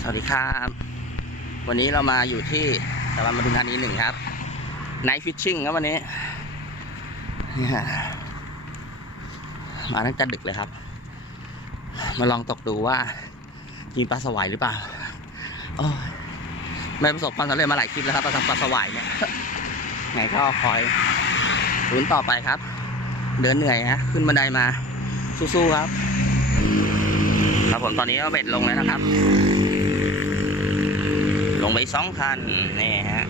สวัสดีครับ วันนี้เรามาอยู่ที่สะพานปทุมธานีหนึ่งครับไนท์ฟิชชิ่งครับวันนี้มาตั้งแต่ดึกเลยครับ มาลองตกดูว่ามีปลาสวายหรือเปล่าอ้ยไม่ประสบความสำเร็จมาหลายคลิปแล้วครับปลาปลาสวายเนี่ยไงก็คอยลุ้นต่อไปครับ เดินเหนื่อยฮะขึ้นบันไดมาสู้ๆครับครับผมตอนนี้ก็เบ็ดลงแล้วนะครับ งไปสองคันนี่ฮะ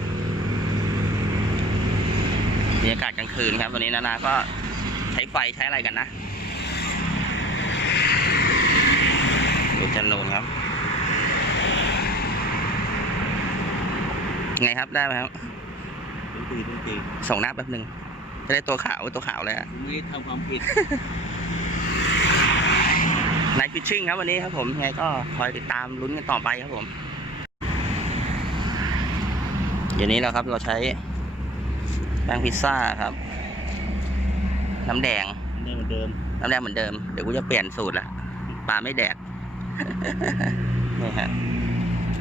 บรรยากาศกลางคืนครับวันนี้นานาก็ใช้ไฟใช้อะไรกันนะดูจันนูนครับไงครับได้ไหมครับดูตีดูตีส่งหน้าแป๊บหนึ่งจะได้ตัวขาวตัวขาวเลยอะไม่ได้ทำความผิดไนท์ฟิชชิ่งครับวันนี้ครับผมยังไงก็คอยติดตามลุ้นกันต่อไปครับผม เดี๋ยวนี้เราครับเราใช้แป้งพิซซ่าครับ น้ำแดงนี่เหมือนเดิมน้ำแดงเหมือนเดิมเดี๋ยวกูจะเปลี่ยนสูตรละปลาไม่แดกนี่ฮะ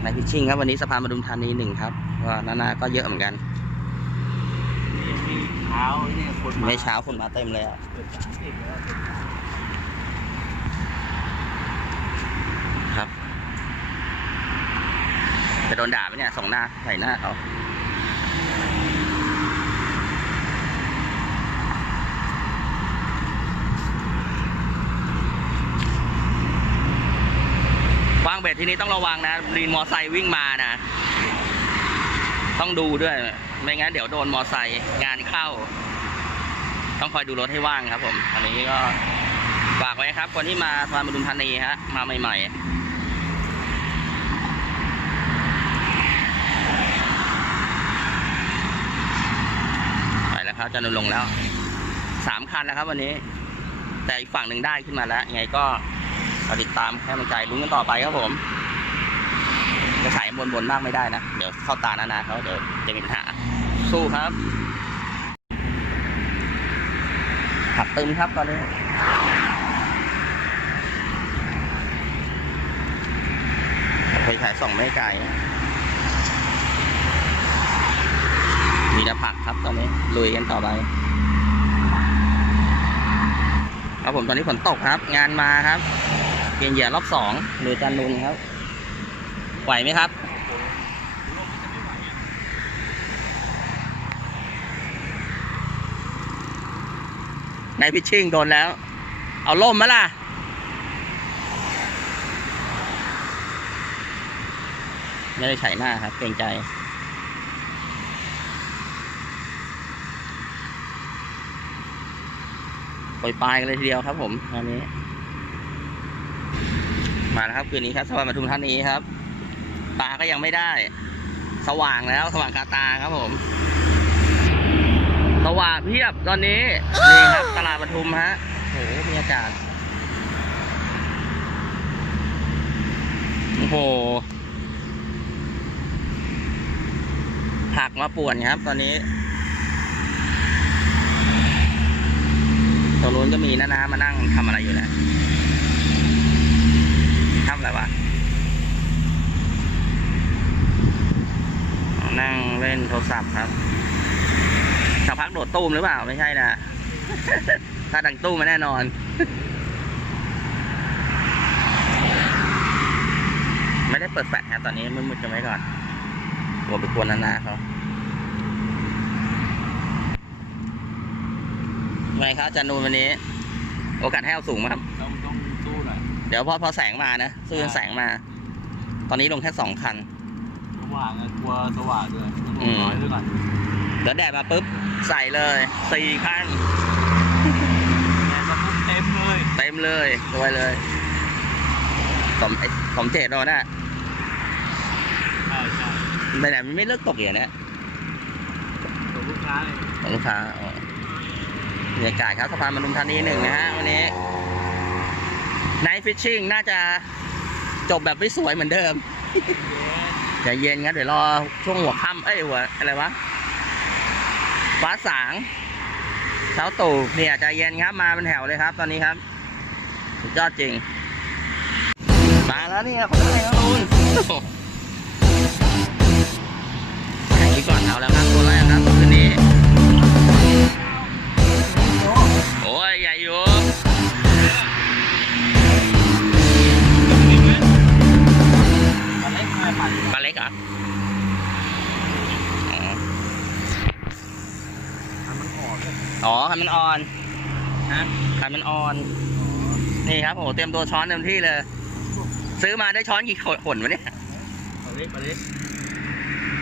ไนท์ฟิชชิ่งครับวันนี้สะพานมาดุมธานีหนึ่งครับก็นานาก็เยอะเหมือนกันนี่มีเช้าเนี่ยคนมาไม่เช้าคนมาเต็มเลยอะเกือบสามสิบแล้วครับ จะโดนด่าไหมเนี่ยส่งหน้าใส่หน้าเขาางเบ็ดที่นี้ต้องระวังนะรีนมอไซค์วิ่งมานะต้องดูด้วย ไม่งั้นเดี๋ยวโดนมอไซค์งานเข้า ต้องคอยดูรถให้ว่างครับ ผมอันนี้ก็ฝากไว้ครับ คนที่มาสะพานบุญธานีฮะ มาใหม่ๆไปแล้วครับจะนลงแล้วสามคันแล้วครับวันนี้ แต่อีกฝั่งหนึ่งได้ขึ้นมาแล้วยังไงก็ รอติดตามให้กำลังใจลุ้นกันต่อไปครับผม จะใส่บนบนมากไม่ได้นะ เดี๋ยวเข้าตานานาเขาเดี๋ยวจะมีปัญหา สู้ครับขับตึมครับตอนนี้ไปขายส่องไม่ไกลมีแต่ผักครับตอนนี้ลุยกันต่อไปครับผมตอนนี้ฝนตกครับ งานมาครับ เปลี่ยนเหยื่อรอบสองหรือจันนุนครับ ไหวไหมครับ ในพิชชิ่งโดนแล้ว เอาล่มไหมล่ะ ไม่ได้ใส่หน้าครับ เกรงใจปล่อยปลายกันเลยทีเดียวครับผมอันนี้ มาแล้วครับคืนนี้ครับสวัสดิ์ปทุมธานนี้ครับปลาก็ยังไม่ได้ สว่างแล้วสว่างคาตาครับผม สว่างเพียบตอนนี้นี่ครับตลาดปทุมฮะโอ้โหบรรยากาศโอ้โหผักมาป่วนครับ ตอนนี้ตรงนู้นก็มีนะนะมานั่งทำอะไรอยู่นะทำ อะไรวะนั่งเล่นโทรศัพท์ครับสักพักโดดตู้มหรือเปล่า ไม่ใช่นะ ถ้าดังตู้มาแน่นอนไม่ได้เปิดแฟลชครตอนนี้มืดๆกันไว้ก่อนกลัวไปกวนนานาเขาไงครับอาจารย์นูนวันนี้ โอกาสให้เอาสูงไหมครับ เดี๋ยวพอพอแสงมานะซื้อแสงมา ตอนนี้ลงแค่สองคันสว่างอะกลัวสว่างด้วยอืมน้อยด้วยก่อนเดี๋ยวแดดมาปุ๊บใส่เลยสี่คันแกก็พุ่งเต็มเลย เต็มเลยรวยเลยสมไอ้สมเจตโดนน่ะใช่ใช่ไปไหนมันไม่เลิกตกอย่างเนี้ยตัวลูกค้าเนี่ยของลูกค้าอ๋อบรรยากาศครับสะพานบรรทุมธานีหนึ่งนะฮะวันนี้ไนท์ ฟิชชิ่งน่าจะจบแบบไม่สวยเหมือนเดิมเย็นใจเย็นครับเดี๋ยวรอช่วงหัวค่ำเอ้ยหัวอะไรวะฟ้าสางเช้าตู่เนี่ยใจเย็นครับมาเป็นแถวเลยครับ ตอนนี้ครับสุดยอดจริงมาแล้วนี่ครับคนนี้ครับคุณอย่างนี้ก่อนเอาแล้วครับตัวแรกครับคืนนี้ โอ้ยใหญ่อยู่ เล็กเหรออ๋อทำมันออกอ๋อคันมันอ่อนนะคันมันอ่อน นี่ครับโอ้โหเตรียมตัวช้อนเต็มที่เลย ซื้อมาได้ช้อนกี่ขนวะเนี่ยมาเล็กมาเล็ก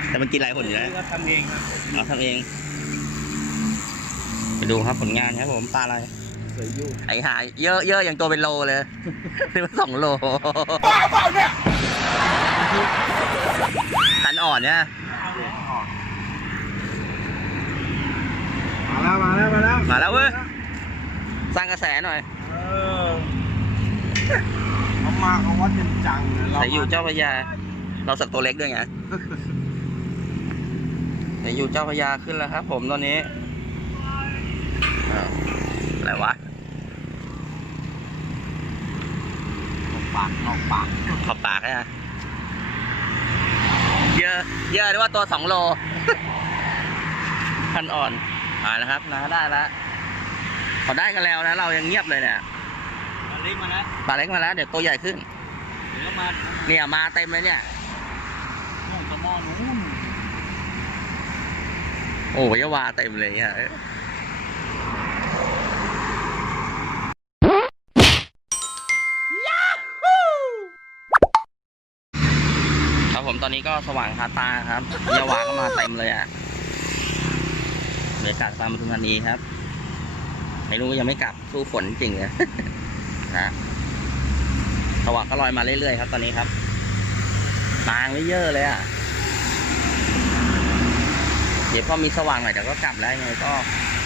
แต่มันกินหลายขนอยู่แล้วก็ทำเองครับเราทำเอง ไปดูครับผลงานครับผมปลาอะไรสวยอยู่ไอ้หายเยอะเยอะอย่างตัวเป็นโลเลยนึกว่าสองโลบ้าเปล่าเนี่ยคัน อ่อนเนี่ยมาแล้วมาแล้วมาแล้วมาแล้วเว้ยสร้างกระแสหน่อยเออเขามาเขาวัดเป็นจังนะแต่อยู่เจ้าพระยา เราสักตัวเล็กด้วยไงแต่อยู่เจ้าพระยาขึ้นแล้วครับ ผมตอนนี้อ้าวอะไรวะออกปากออกปากขอบปากนะ เยอะ เยอะหรือว่าตัวสองโล พันอ่อนมาแล้วครับนาได้แล้วพอได้กันแล้วนะ เรายังเงียบเลยเนี่ยมาเล็กมาแล้วปลาเล็กมาแล้ว เดี๋ยวตัวใหญ่ขึ้น เดี๋ยวมาเนี่ยมาเต็มเลยเนี่ยโน่นสมอนู้นโอ้ยาวาเต็มเลยเนี่ อนนี้ก็สว่างคาตาครับยาวาก็มาเต็มเลยอะบรรยากาศตามปทุมธานีครับ ไม่รู้ยังไม่กลับสู้ฝนจริงเลยนะสว่างก็ลอยมาเรื่อยๆครับ ตอนนี้ครับมางไม่เยอะเลยอะเดี๋ยวพอมีสว่างหน่อยเดี๋ยวก็กลับแล้วยังไงก็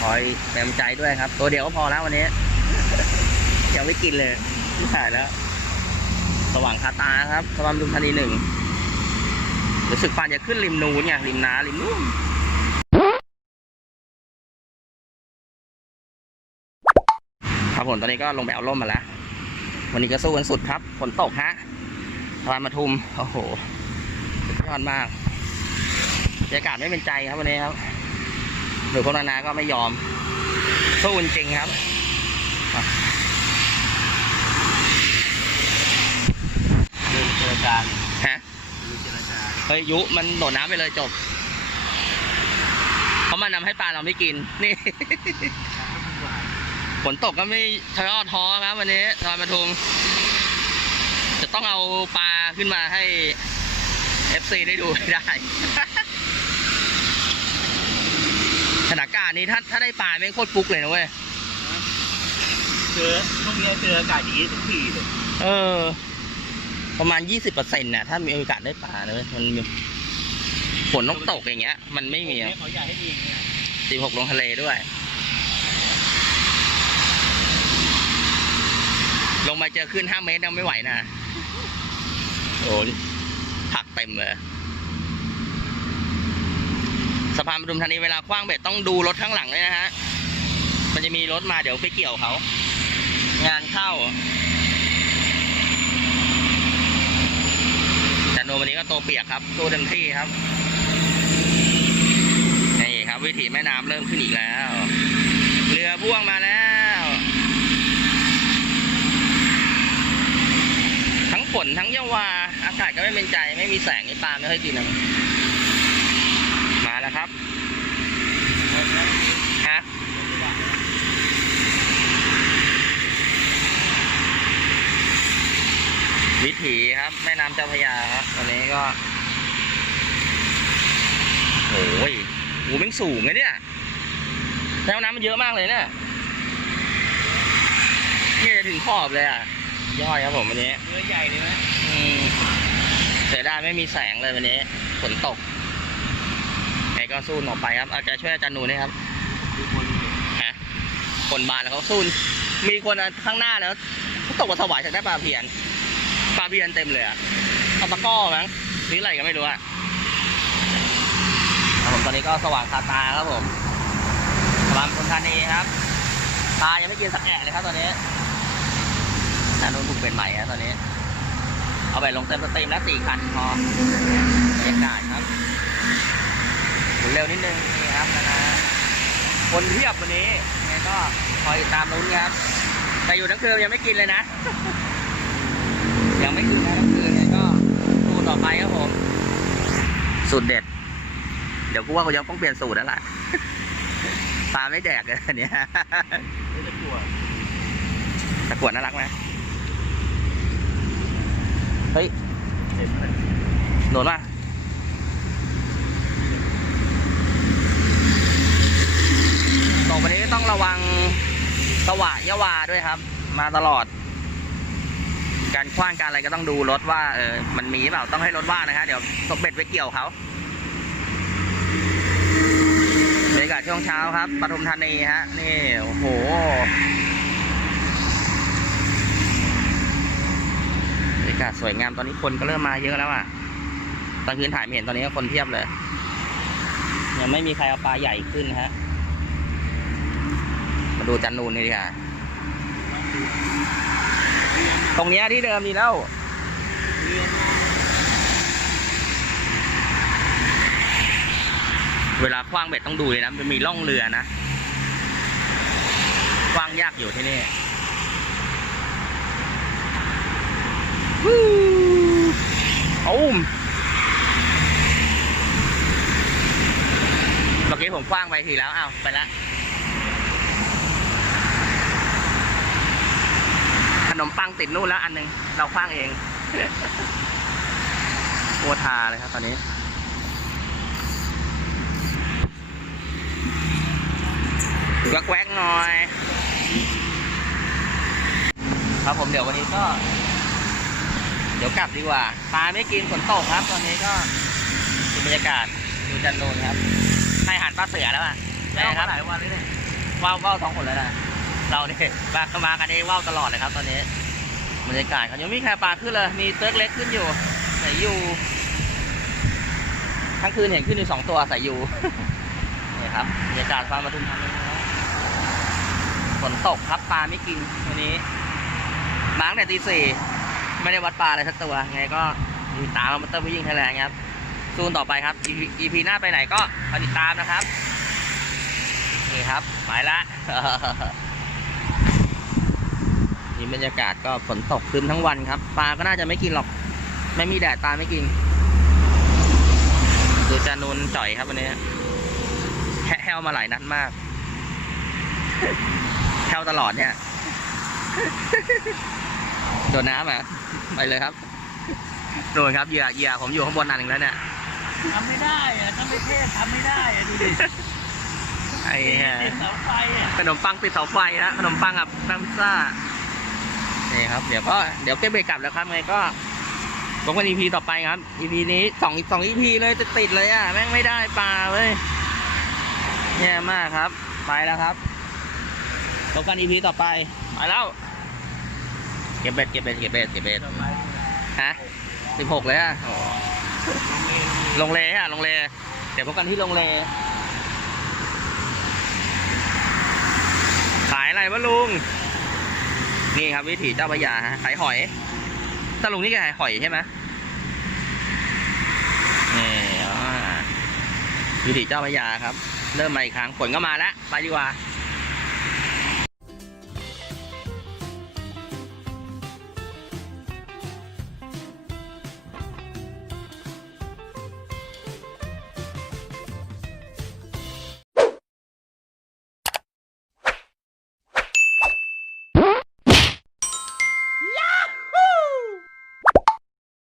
คอยเต็มใจด้วยครับ ตัวเดียวก็พอแล้ววันนี้ยังไม่กินเลยไม่ถ่ายแล้ว สว่างคาตาครับสว่างดุมธานีหนึ่ง รู้สึกฟันจะขึ้นริมนูเนไงริมนาริมนู่นครับผมตอนนี้ก็ลงไปเอาร่มมาแล้ว วันนี้ก็สู้กันสุดครับฝนตกฮะทวารมาทุมโอ้โหสุดยอดมากบรรยากาศไม่เป็นใจครับวันนี้ครับหรือพวกนานาก็ไม่ยอม สู้จริงครับดูเจรจาฮะดูเจรจา เฮ้ยยุมันโดดน้ำไปเลยจบ เพราะมันนำให้ปลาเราไม่กิน นี่ ฝนตกก็ไม่ทะเลาะท้อครับ วันนี้ทอยปทุม จะต้องเอาปลาขึ้นมาให้ FC ได้ดูให้ได้สถานการณ์นี้ถ้าถ้าได้ปลาไม่งโคตรฟุกเลยนะเว้ย เจอช่วงนี้เจออากาศอย่างนี้ทุกทีเลย เออ ประมาณยี่สิบเปอร์เซ็นต์น่ะถ้ามีโอกาสได้ปลานะเว้ยมันมีฝนต้องตกอย่างเงี้ย มันไม่มีเขาอยากให้ดีอย่างเงี้ยสิบหกลงทะเลด้วย ลงมาเจอขึ้นห้าเมตรยังไม่ไหวนะโอ้ยผักเต็มเลยสะพานปทุมธานีเวลาคว้างเบ็ดต้องดูรถข้างหลังเลยนะฮะ มันจะมีรถมาเดี๋ยวไปเกี่ยวเขา งานเข้า แต่โนวันนี้ก็ตัวเปียกครับสู้เต็มที่ครับ นี่ครับ วิถีแม่น้ำเริ่มขึ้นอีกแล้ว เรือพ่วงมาแล้ว ทั้งฝนทั้งเยาวาอากาศก็ไม่เป็นใจ ไม่มีแสงนี่ปลาไม่ค่อยกินนะมาแล้วครับ ฮะ วิถีครับ แม่น้ำเจ้าพระยาครับตอนนี้ก็โอ้ยโหมันสูงเลยเนี่ยแล้วน้ำมันเยอะมากเลยเนี่ยนี่จะถึงขอบเลยอะยอดครับผมวันนี้เรือใหญ่เลยนะอืมเสียดายไม่มีแสงเลยวันนี้ฝนตกไงก็สู้หน่อไปครับอาจจะช่วยอาจารย์นูนะครับดูคนฮะคนบานแล้วเขาสู้มีคนข้างหน้าแล้วเขาตกมาถวายจากได้ปลาเพียน ปลาเพียนเต็มเลยอะเอาตะก้อมั้งหรืออะไรก็ไม่รู้อะครับผมตอนนี้ก็สว่างคาตาครับผมสว่างคนธานีครับปลายังไม่กินสักแอะเลยครับตอนนี้นานุนบุกเป็นใหม่ครับตอนนี้ เอาไปลงเต็มสเตรีมแล้วสี่คันพอบรรยากาศครับหมุนเร็วนิดนึงนี่ครับนะนะคนเพียบวันนี้งไงก็คอยตามลุ้นครับ แต่อยู่ทั้งคืนยังไม่กินเลยนะ ยังไม่กินนะทั้งคืนยังไงก็สู้ต่อไปครับผม สูตรเด็ด เดี๋ยวกูว่ากูยังต้องเปลี่ยนสูตรแล้วล่ะ ปลาไม่แดกเลยอันเนี้ยไม่ได้กลัวตะกรวดน่ารักไหมเฮ้ยเห็นไหมโดนป่ะตกวันนี้ต้องระวังสวะยะวาด้วยครับ มาตลอด การคว้างการอะไรก็ต้องดูรถว่าเออมันมีเปล่าต้องให้รถว่านะครับเดี๋ยวตกเบ็ดไปเกี่ยวเขาบรรยากาศช่วงเช้าครับปทุมธานีฮะนี่โอ้โหบรรยากาศสวยงามตอนนี้คนก็เริ่มมาเยอะแล้วอะตอนคืนถ่ายไม่เห็นตอนนี้ก็คนเพียบเลย ยังไม่มีใครเอาปลาใหญ่ขึ้นฮะมาดูจันนูนนี่ดีกว่า ตรงเนี้ยที่เดิมดีแล้วเวลาคว้างเบ็ดต้องดูเลยนะมันมีร่องเรือนะคว้างยากอยู่ที่นี่วู้อุ้มเมื่อกี้ผมคว้างไปทีแล้วอ้าวไปละ นมปังติดนู่นแล้วอันหนึง เราคว้างเองโอทาเลยครับตอนนี้ แวกๆหน่อย ครับผมเดี๋ยววันนี้ก็ เดี๋ยวกลับดีกว่าปลาไม่กินฝนตกครับ ตอนนี้ก็ดูบรรยากาศดูจันโนนครับให้อาหารปลาเสือแล้วอะแล้วคมารับหลายวันเลยเนี่ยว่าวว่าวสองคนแล้วนะ เราเนี่ยมามากันเองว่าวตลอดเลยครับ ตอนนี้บรรยากาศเขายังม่มีใครปลาขึ้นเลย มีเติร์กเล็กขึ้นอยู่ใส่อยู่ทั้งคืนเห็นขึ้นอยู่สองตัวใส่อยู่นี่ครับบรรยากาศฟาร์มปทุมธานีฝนตกครับปลาไม่กินวันนี้มาตั้งแต่ตีสี่ไม่ได้วัดปลาอะไรสักตัว ไงก็ติดตามมาเตอร์พิยิงไทยแลนด์ครับซูนต่อไปครับ EP หน้าไปไหนก็ติดตามนะครับ นี่ครับไปละ นี่บรรยากาศก็ฝนตกครึมทั้งวันครับ ปลาก็น่าจะไม่กินหรอก ไม่มีแดดปลาไม่กิน ดูจานุนจ่อยครับวันนี้แฮแฮวมาหลายนัดมากแฮวตลอดเนี่ยโดนน้ำอะไปเลยครับโดนครับเหยื่อเหยื่อผมอยู่ข้างบนอันหนึ่งแล้วเนี่ยทำไม่ได้อะถ้าไม่เทศทำไม่ได้อะดูดิไอ้เหี้ยติดเสาไฟอะขนมปังติดเสาไฟนะขนมปังกับแป้งพิซซ่า นี่ครับ เดี๋ยวก็เดี๋ยวเก็บเบรกกลับแล้วครับไงก็พบกัน EP ต่อไปครับ EP นี้สองสอง EP เลยจะติดเลยอะแม่งไม่ได้ปลาเลยแย่มากครับ ไปแล้วครับพบกัน EP ต่อไปไปแล้ว เก็บเบ็ดเก็บเบ็ดเก็บเบ็ดเก็บเบ็ดฮะสิบหกเลยอะลงเลอะลงเลเดี๋ยวพบกันที่ลงเลขายอะไรวะลุง นี่ครับวิถีเจ้าพระยาฮะขายหอยตาลุงนี่แกขายหอยใช่ไหมนี่อ่าวิถีเจ้าพระยาครับ เริ่มมาอีกครั้งฝนก็มาแล้วไปดีกว่า